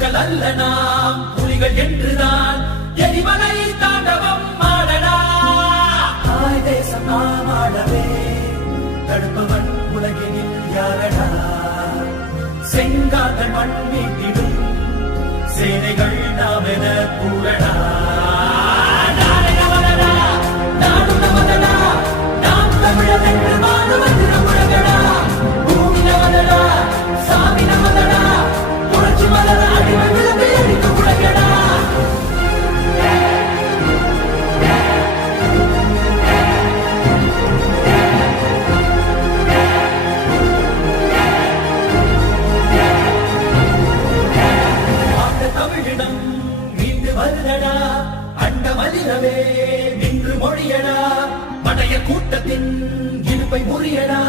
புழுக்கள் அல்ல நாம் புலிகள் என்றுதான் எரிமலை தாண்டவம் ஆடடா. தாய் தேசம் நாம் ஆடவே தடுப்பவன் உலகினில் யாரடா. செங்காதன் மண் மீட்டிடும் சேனைகள் நாம் என கூடடா. நாம் தமிழர் என்று மாணவத்திர முழங்கடா. பூமி நமதடா, சாமி நமதடா, புரட்சி மலர அடிமை விளக்கை அடித்து முழங்கடா. தமிழிடம் மீண்டு வருதடா, அண்ட மதிரவே நின்று மொழியடா. படைய கூட்டத்தின் இடுப்பை முறியடா.